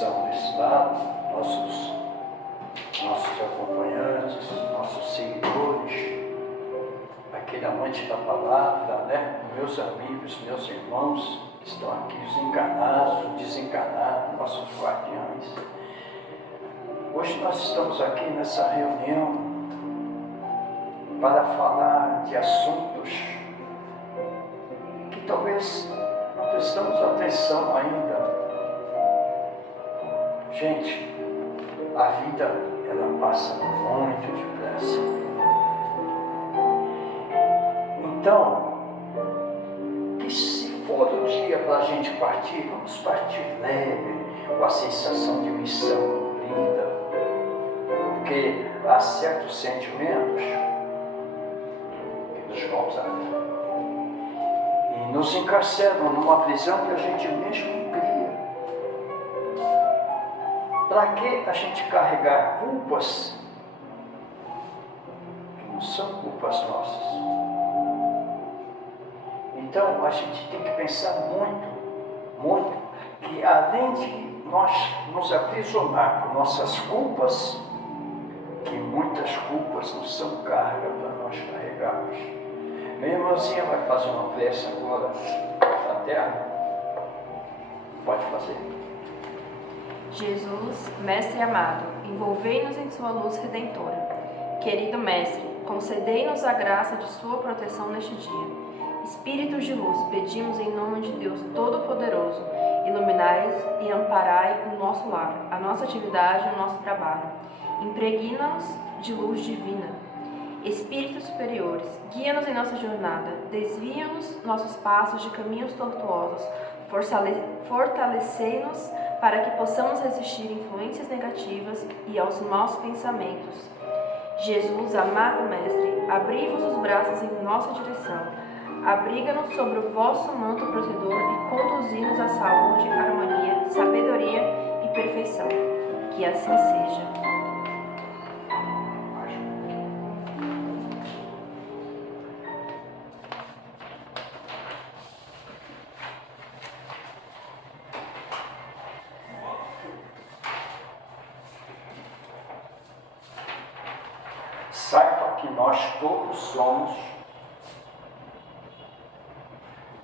estão desse lado, nossos acompanhantes, nossos seguidores, aquele amante da palavra, né? Meus amigos, meus irmãos que estão aqui, os encarnados, os desencarnados, nossos guardiães. Hoje nós estamos aqui nessa reunião para falar de assuntos que talvez não prestamos atenção ainda. Gente, a vida, ela passa muito depressa. Então, que se for o dia para a gente partir, vamos partir leve, com a sensação de missão cumprida, porque há certos sentimentos que nos causam e nos encarceram numa prisão que a gente mesmo cria. Para que a gente carregar culpas que não são culpas nossas? Então a gente tem que pensar muito, que além de nós nos aprisionar por nossas culpas, que muitas culpas não são carga para nós carregarmos. Minha irmãzinha vai fazer uma prece agora na terra. Pode fazer. Jesus, Mestre amado, envolvei-nos em sua luz redentora. Querido Mestre, concedei-nos a graça de sua proteção neste dia. Espíritos de luz, pedimos em nome de Deus Todo-Poderoso, iluminai e amparai o nosso lar, a nossa atividade e o nosso trabalho. Impregna-nos de luz divina. Espíritos superiores, guia-nos em nossa jornada, desvia-nos nossos passos de caminhos tortuosos, fortalecei-nos para que possamos resistir influências negativas e aos maus pensamentos. Jesus, amado Mestre, abri-vos os braços em nossa direção, abriga-nos sobre o vosso manto protetor e conduzi-nos à saúde, harmonia, sabedoria e perfeição. Que assim seja.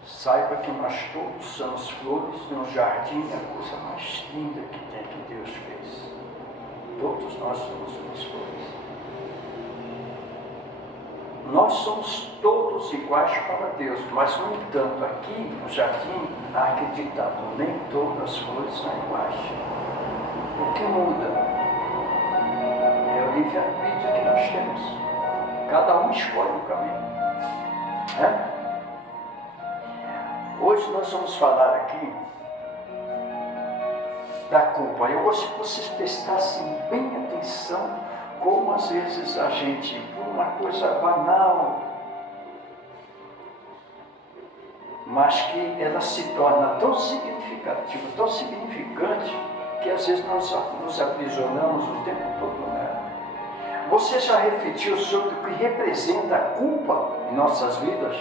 Saiba que nós todos somos flores de um jardim, a coisa mais linda que tem que Deus fez. Todos nós somos umas flores. Nós somos todos iguais para Deus, mas no entanto aqui no jardim há acreditado, nem todas as flores são iguais. O que muda é o livre-arbítrio que nós temos. Cada um escolhe o caminho. Né? Hoje nós vamos falar aqui da culpa. Eu gosto que vocês prestassem bem atenção como às vezes a gente, por uma coisa banal, mas que ela se torna tão significativa, tão significante, que às vezes nós nos aprisionamos o tempo todo nela. Você já refletiu sobre o que representa a culpa em nossas vidas?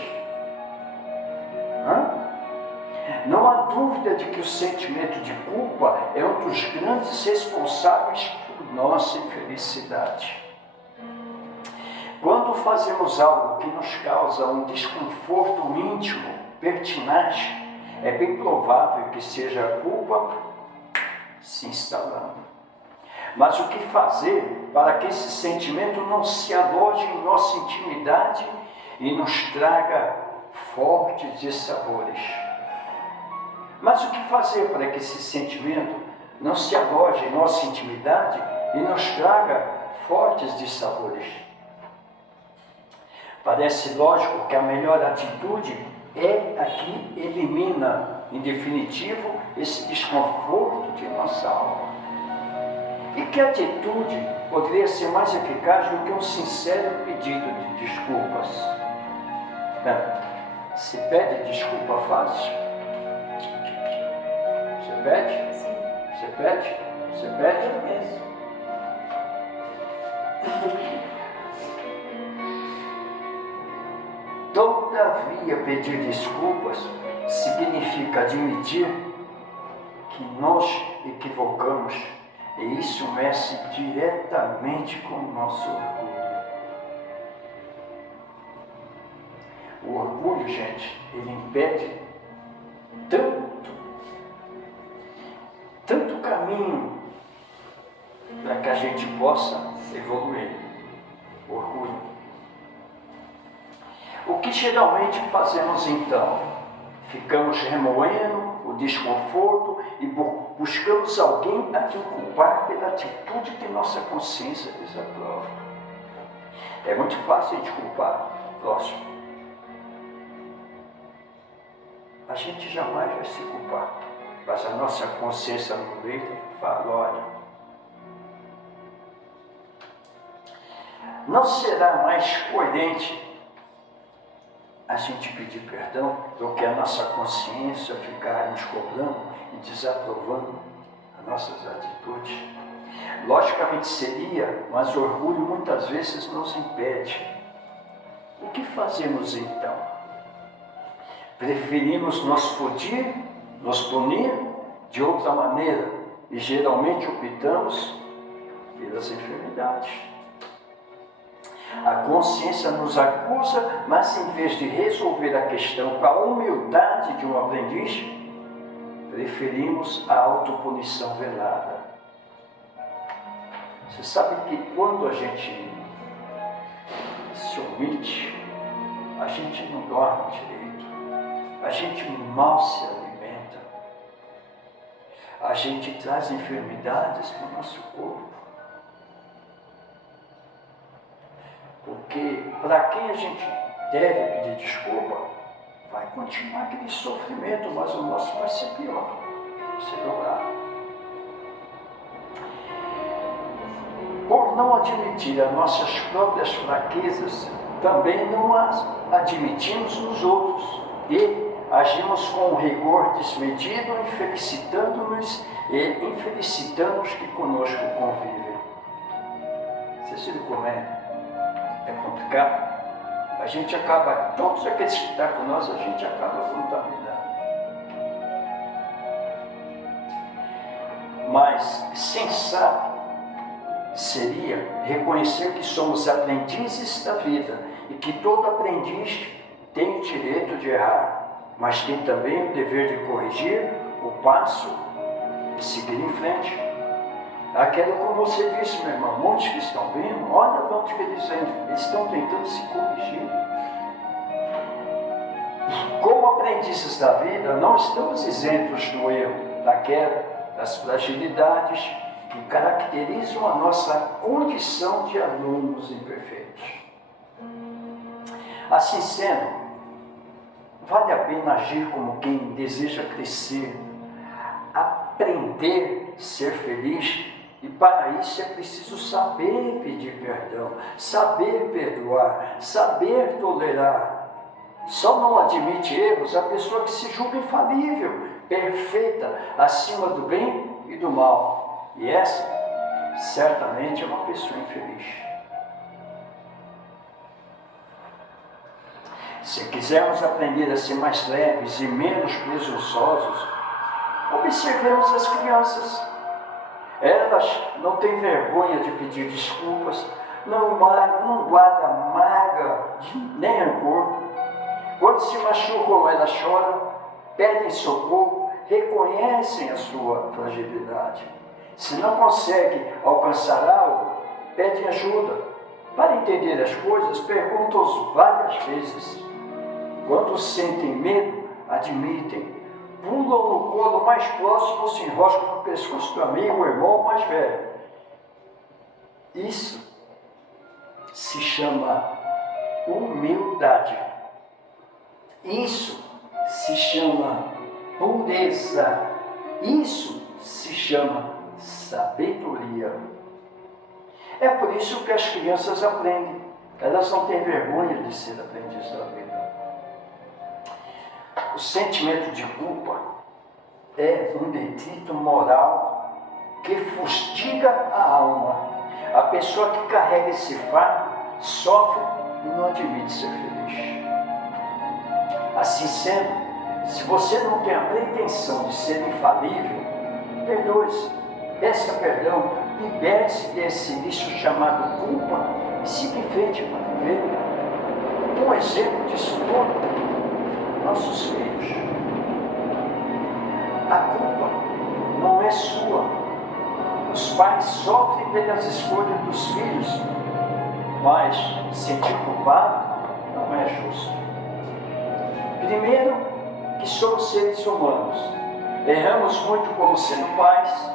Não há dúvida de que o sentimento de culpa é um dos grandes responsáveis por nossa infelicidade. Quando fazemos algo que nos causa um desconforto íntimo, pertinaz, é bem provável que seja a culpa se instalando. Mas o que fazer para que esse sentimento não se aloje em nossa intimidade e nos traga fortes dissabores? Mas o que fazer para que esse sentimento não se aloje em nossa intimidade e nos traga fortes dissabores? Parece lógico que a melhor atitude é a que elimina, em definitivo, esse desconforto de nossa alma. E que atitude poderia ser mais eficaz do que um sincero pedido de desculpas? Se pede desculpa fácil? Você pede? Sim. Você pede? Você pede? Eu peço. Todavia, pedir desculpas significa admitir que nos equivocamos e isso mexe diretamente com o nosso orgulho. O orgulho, gente, ele impede tanto caminho para que a gente possa evoluir. Orgulho. O que geralmente fazemos então? Ficamos remoendo o desconforto e buscamos alguém a quem culpar pela atitude que nossa consciência desaprova. É muito fácil de culpar o próximo. A gente jamais vai se culpar, mas a nossa consciência no leito fala, olha, não será mais coerente a gente pedir perdão do que a nossa consciência ficar nos cobrando e desaprovando as nossas atitudes? Logicamente seria, mas o orgulho muitas vezes nos impede. O que fazemos então? Preferimos nos punir de outra maneira e geralmente optamos pelas enfermidades. A consciência nos acusa, mas em vez de resolver a questão com a humildade de um aprendiz, preferimos a autopunição velada. Você sabe que quando a gente se omite, a gente não dorme direito. A gente mal se alimenta, a gente traz enfermidades para o nosso corpo. Porque para quem a gente deve pedir desculpa, vai continuar aquele sofrimento, mas o nosso vai ser pior, vai ser dobrado. Por não admitir as nossas próprias fraquezas, também não as admitimos nos outros e agimos com um rigor desmedido, infelicitando-nos e infelicitando os que conosco convivem. Vocês viram como é complicado? A gente acaba, todos aqueles que estão com nós, a gente acaba contaminando. Mas sensato seria reconhecer que somos aprendizes da vida e que todo aprendiz tem o direito de errar, mas tem também o dever de corrigir o passo e seguir em frente. Aquilo como você disse, meu irmão, muitos que estão vindo, olha de onde que eles vêm, eles estão tentando se corrigir. Como aprendizes da vida, não estamos isentos do erro, da queda, das fragilidades que caracterizam a nossa condição de alunos imperfeitos. Assim sendo, vale a pena agir como quem deseja crescer, aprender a ser feliz, e para isso é preciso saber pedir perdão, saber perdoar, saber tolerar. Só não admite erros a pessoa que se julga infalível, perfeita, acima do bem e do mal. E essa, certamente, é uma pessoa infeliz. Se quisermos aprender a ser mais leves e menos presunçosos, observemos as crianças. Elas não têm vergonha de pedir desculpas, não guardam mágoa nem rancor. Quando se machucam, elas choram, pedem socorro, reconhecem a sua fragilidade. Se não conseguem alcançar algo, pedem ajuda. Para entender as coisas, perguntam várias vezes. Quando sentem medo, admitem. Pulam no colo mais próximo ou se enroscam no pescoço do amigo ou irmão mais velho. Isso se chama humildade. Isso se chama pureza. Isso se chama sabedoria. É por isso que as crianças aprendem. Elas não têm vergonha de ser aprendiz da vida. O sentimento de culpa é um detrito moral que fustiga a alma. A pessoa que carrega esse fardo sofre e não admite ser feliz. Assim sendo, se você não tem a pretensão de ser infalível, 2, peça perdão, liberte-se desse vício chamado culpa e siga em frente para viver. Um exemplo disso tudo, nossos filhos. A culpa não é sua. Os pais sofrem pelas escolhas dos filhos, mas sentir culpado não é justo. Primeiro, que somos seres humanos. Erramos muito como sendo pais,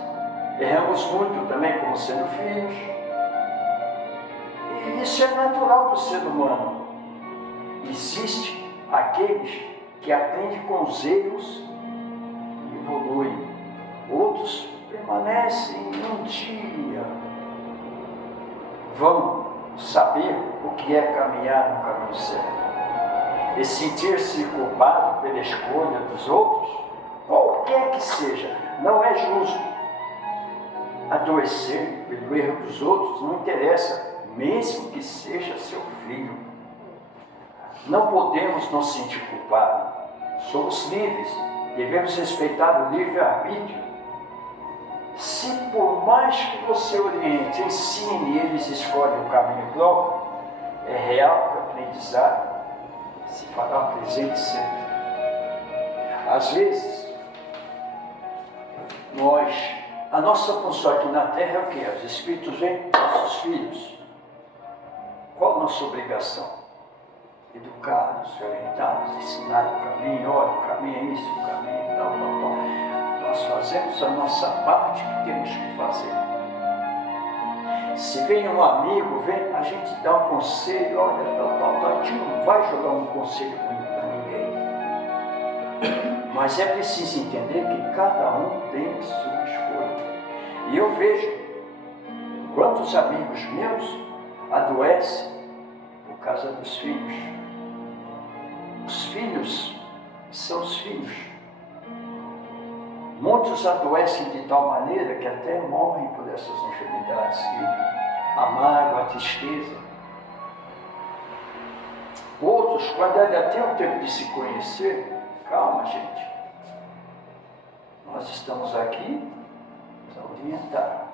erramos muito também como sendo filhos. E isso é natural do ser humano. Existe aqueles que aprendem com os erros e evoluem. Outros permanecem um dia. Vão saber o que é caminhar no caminho certo. E sentir-se culpado pela escolha dos outros, qualquer que seja, não é justo. Adoecer pelo erro dos outros não interessa, mesmo que seja seu filho. Não podemos nos sentir culpados. Somos livres, devemos respeitar o livre-arbítrio. Se por mais que você oriente, ensine e eles escolhem o caminho próprio, é real que o aprendizado se fará presente sempre. Às vezes, a nossa função aqui na Terra é o quê? Os Espíritos vêm nossos filhos. Qual a nossa obrigação? Educá-los, orientá-los, ensinar o caminho. Olha, o caminho é isso, o caminho é tal. Nós fazemos a nossa parte que temos que fazer. Se vem um amigo, a gente dá um conselho, olha, a gente não vai jogar um conselho ruim para ninguém. Mas é preciso entender que cada um tem a sua escolha. E eu vejo quantos amigos meus adoecem por causa dos filhos. Os filhos são os filhos. Muitos adoecem de tal maneira que até morrem por essas enfermidades, a mágoa, a tristeza. Outros, quando ainda tem o tempo de se conhecer, calma, gente. Nós estamos aqui para orientar,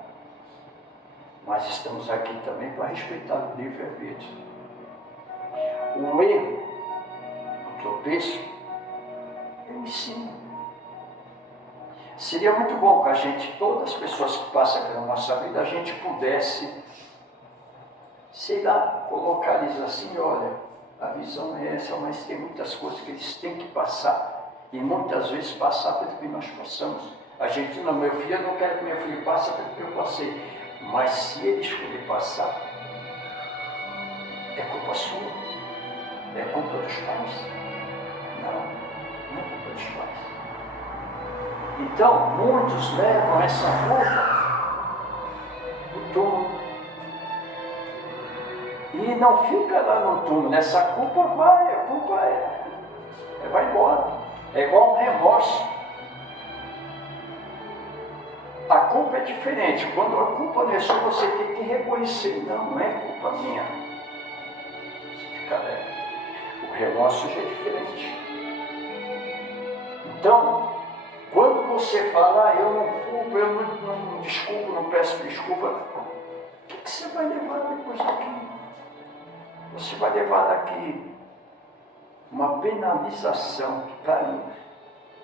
mas estamos aqui também para respeitar o livre-arbítrio. O erro, o tropeço, eu ensino. Seria muito bom que a gente, todas as pessoas que passam pela nossa vida, a gente pudesse, sei lá, colocar eles assim, olha, a visão é essa, mas tem muitas coisas que eles têm que passar, e muitas vezes passar pelo que nós passamos. A gente, não, meu filho, eu não quero que meu filho passe pelo que eu passei, mas se ele escolher passar, é culpa sua, é culpa dos pais. Não é culpa dos pais. Então, muitos levam essa culpa no túmulo. E não fica lá no túmulo. Essa culpa vai, a culpa vai embora. É igual um remorso. A culpa é diferente. Quando a culpa não é sua, você tem que reconhecer. Não é culpa minha. Você fica leve. O remorso já é diferente. Então, quando você fala, eu não culpo, eu não desculpo, não peço desculpa, o que você vai levar depois daqui? Você vai levar daqui uma penalização,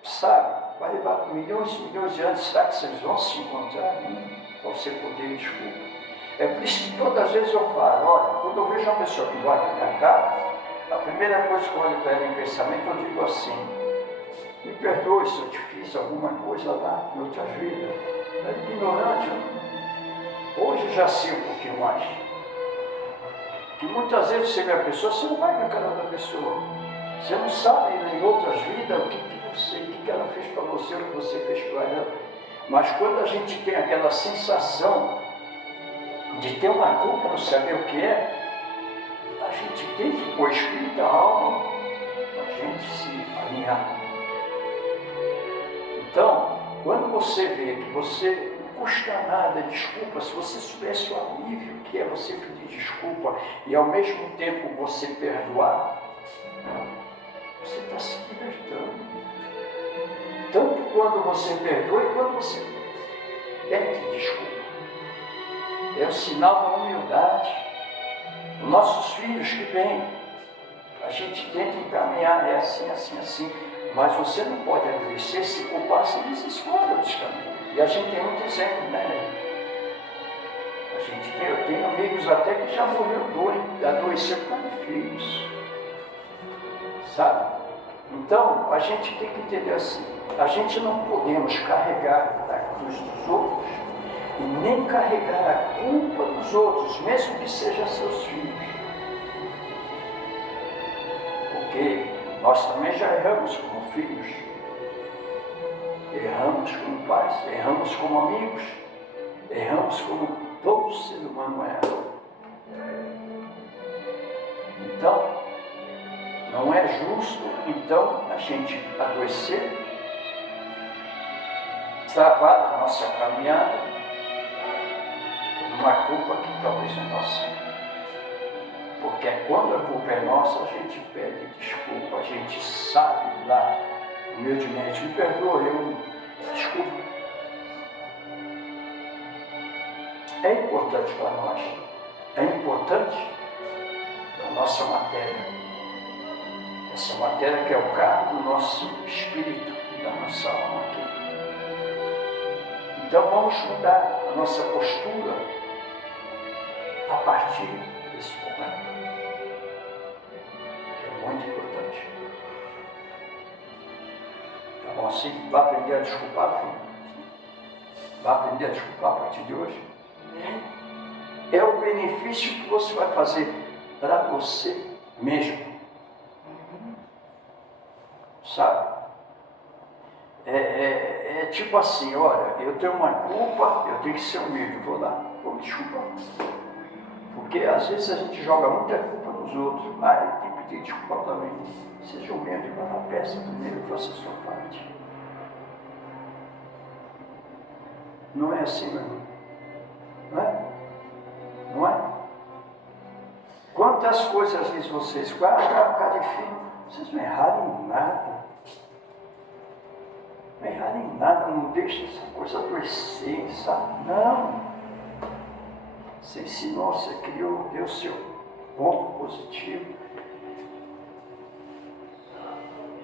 sabe? Vai levar milhões e milhões de anos, será que vocês vão se encontrar para você poder desculpa? É por isso que todas as vezes eu falo, olha, quando eu vejo uma pessoa que vai na minha cara, a primeira coisa que eu olho para ela em pensamento, eu digo assim, me perdoe se eu te fiz alguma coisa lá em outra vida. Era ignorante. Hoje já sei um pouquinho mais. Que muitas vezes você vê a pessoa, você não vai na cara da pessoa. Você não sabe em outras vidas o que ela fez para você, o que você fez para ela. Mas quando a gente tem aquela sensação de ter uma culpa, não saber o que é, a gente tem que pôr espírito e alma para a gente se alinhar. Então, quando você vê que você não custa nada, desculpa, se você soubesse o alívio que é você pedir desculpa e ao mesmo tempo você perdoar, você está se libertando. Tanto quando você perdoa e quando você é o sinal da humildade. Os nossos filhos que vêm, a gente tenta encaminhar, é assim, assim, assim, mas você não pode adoecer se culpasse nesses cômodos também. E a gente tem muito exemplo, né? Eu tenho amigos até que já morreu adoeceu por causa de filhos, sabe? Então, a gente tem que entender assim, a gente não podemos carregar a cruz dos outros e nem carregar a culpa dos outros, mesmo que sejam seus filhos. Porque nós também já erramos como filhos, erramos como pais, erramos como amigos, erramos como todo ser humano erra. Então, não é justo, então, a gente adoecer, travar a nossa caminhada, uma culpa que talvez é nossa. Porque quando a culpa é nossa, a gente pede desculpa, a gente sabe lá, humildemente, me perdoa, desculpa. É importante para nós, é importante para a nossa matéria. Essa matéria que é o carro do nosso espírito e da nossa alma aqui. Então vamos mudar a nossa postura a partir desse momento, que é muito importante. Tá bom assim? Vai aprender a desculpar, filho? Vai aprender a desculpar a partir de hoje? É o benefício que você vai fazer para você mesmo. Sabe? É tipo assim, olha, eu tenho uma culpa, eu tenho que ser humilde, vou lá, vou me desculpar. Porque às vezes a gente joga muita culpa nos outros, mas tem que pedir desculpa também. Seja humilde, vá na peça primeiro, faça a sua parte. Não é assim, meu irmão? Não é? Não é? Quantas coisas às vezes vocês guardam, cara de filho, vocês não erraram em nada. Não erraram em nada, não deixe essa coisa adoecer, sabe? Não. Você ensinou, você criou, deu seu ponto positivo.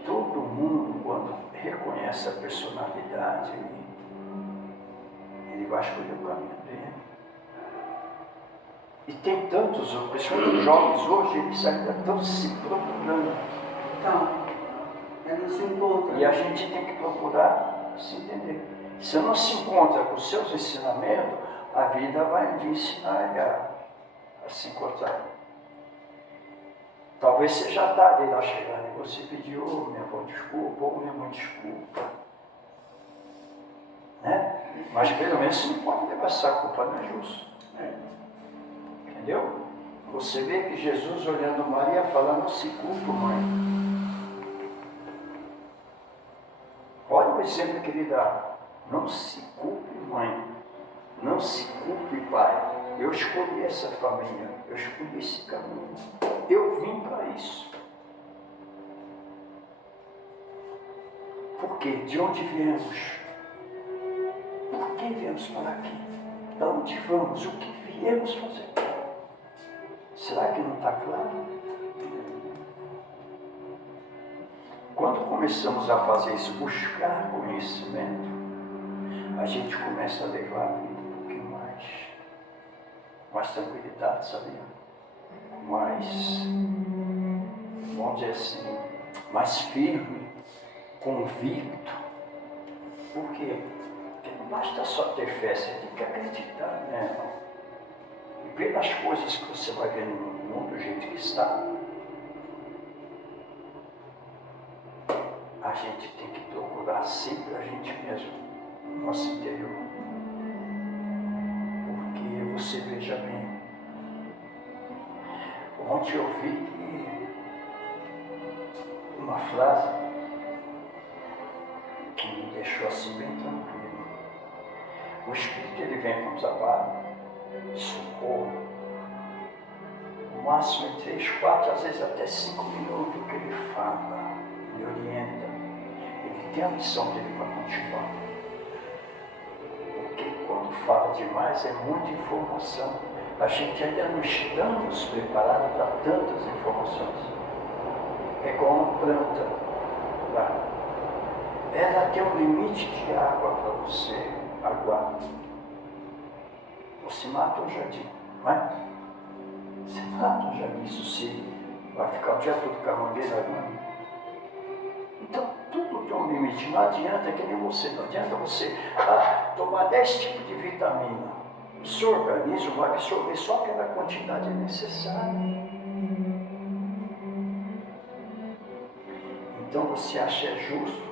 Todo mundo, quando reconhece a personalidade, ele vai escolher o caminho dele. E tem tantos, principalmente os jovens hoje, eles ainda estão se procurando. Então, não se encontra. E a gente tem que procurar se entender. Se não se encontra com os seus ensinamentos, a vida vai lhe ensinar a se encontrar. Talvez seja tarde lá chegar e você pediu, minha avó desculpa, ou minha mãe desculpa. Né? Mas pelo menos você não pode levar essa culpa, não é justo. Entendeu? Você vê que Jesus olhando Maria falando, não se culpa, mãe. Olha o exemplo que ele dá. Não se culpe, mãe. Não se culpe, pai. Eu escolhi essa família. Eu escolhi esse caminho. Eu vim para isso. Por quê? De onde viemos? Por que viemos para aqui? Para onde vamos? O que viemos fazer? Será que não está claro? Quando começamos a fazer isso, buscar conhecimento, a gente começa a levar a vida um pouquinho mais tranquilidade, sabia? Mais, vamos dizer assim, mais firme, convicto. Por quê? Porque não basta só ter fé, você tem que acreditar, né, irmão? E pelas coisas que você vai ver no mundo do jeito que está, a gente tem que procurar sempre a gente mesmo, no nosso interior. Porque você veja bem, ontem eu vi uma frase que me deixou assim bem tranquilo. O Espírito ele vem com trabalho, socorro, no máximo em 3, 4, às vezes até 5 minutos que ele fala, me orienta. Ele tem a missão dele para continuar. Porque quando quando fala demais, é muita informação. A gente ainda não estamos preparados para tantas informações. É como uma planta. Tá? Ela tem um limite de água para você aguar. Você mata um jardim, não é? Você mata um jardim, isso se vai ficar o dia todo com a mangueira aguando. Então, tudo tem um limite. Não adianta, que nem você, não adianta você tomar 10 tipos de vitamina. O seu organismo vai absorver só aquela quantidade necessária. Então, você acha justo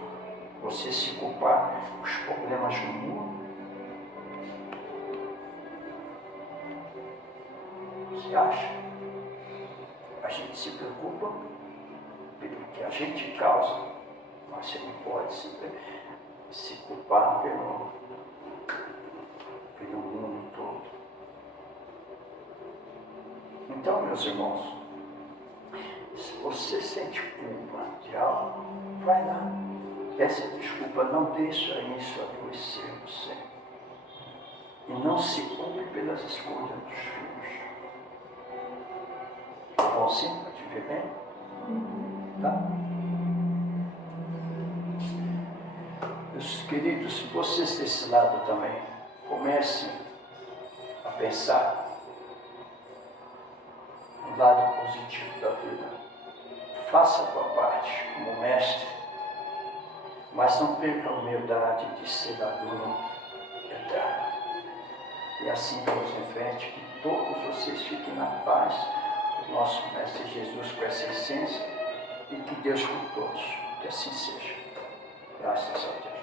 você se culpar os problemas do mundo? Você acha? A gente se preocupa pelo que a gente causa, mas você não pode se culpar pelo mundo todo. Então, meus irmãos, se você sente culpa de algo, vai lá, peça desculpa, não deixa isso adoecer você. E não se culpe pelas escolhas dos filhos. Tá bom sim? Para te ver bem? Tá? Meus queridos, vocês desse lado também, comecem a pensar no lado positivo da vida. Faça a tua parte como mestre, mas não perca a humildade de ser aluno eterno. E assim Deus reflete que todos vocês fiquem na paz do nosso Mestre Jesus com essa essência e que Deus com todos, que assim seja. Graças a Deus.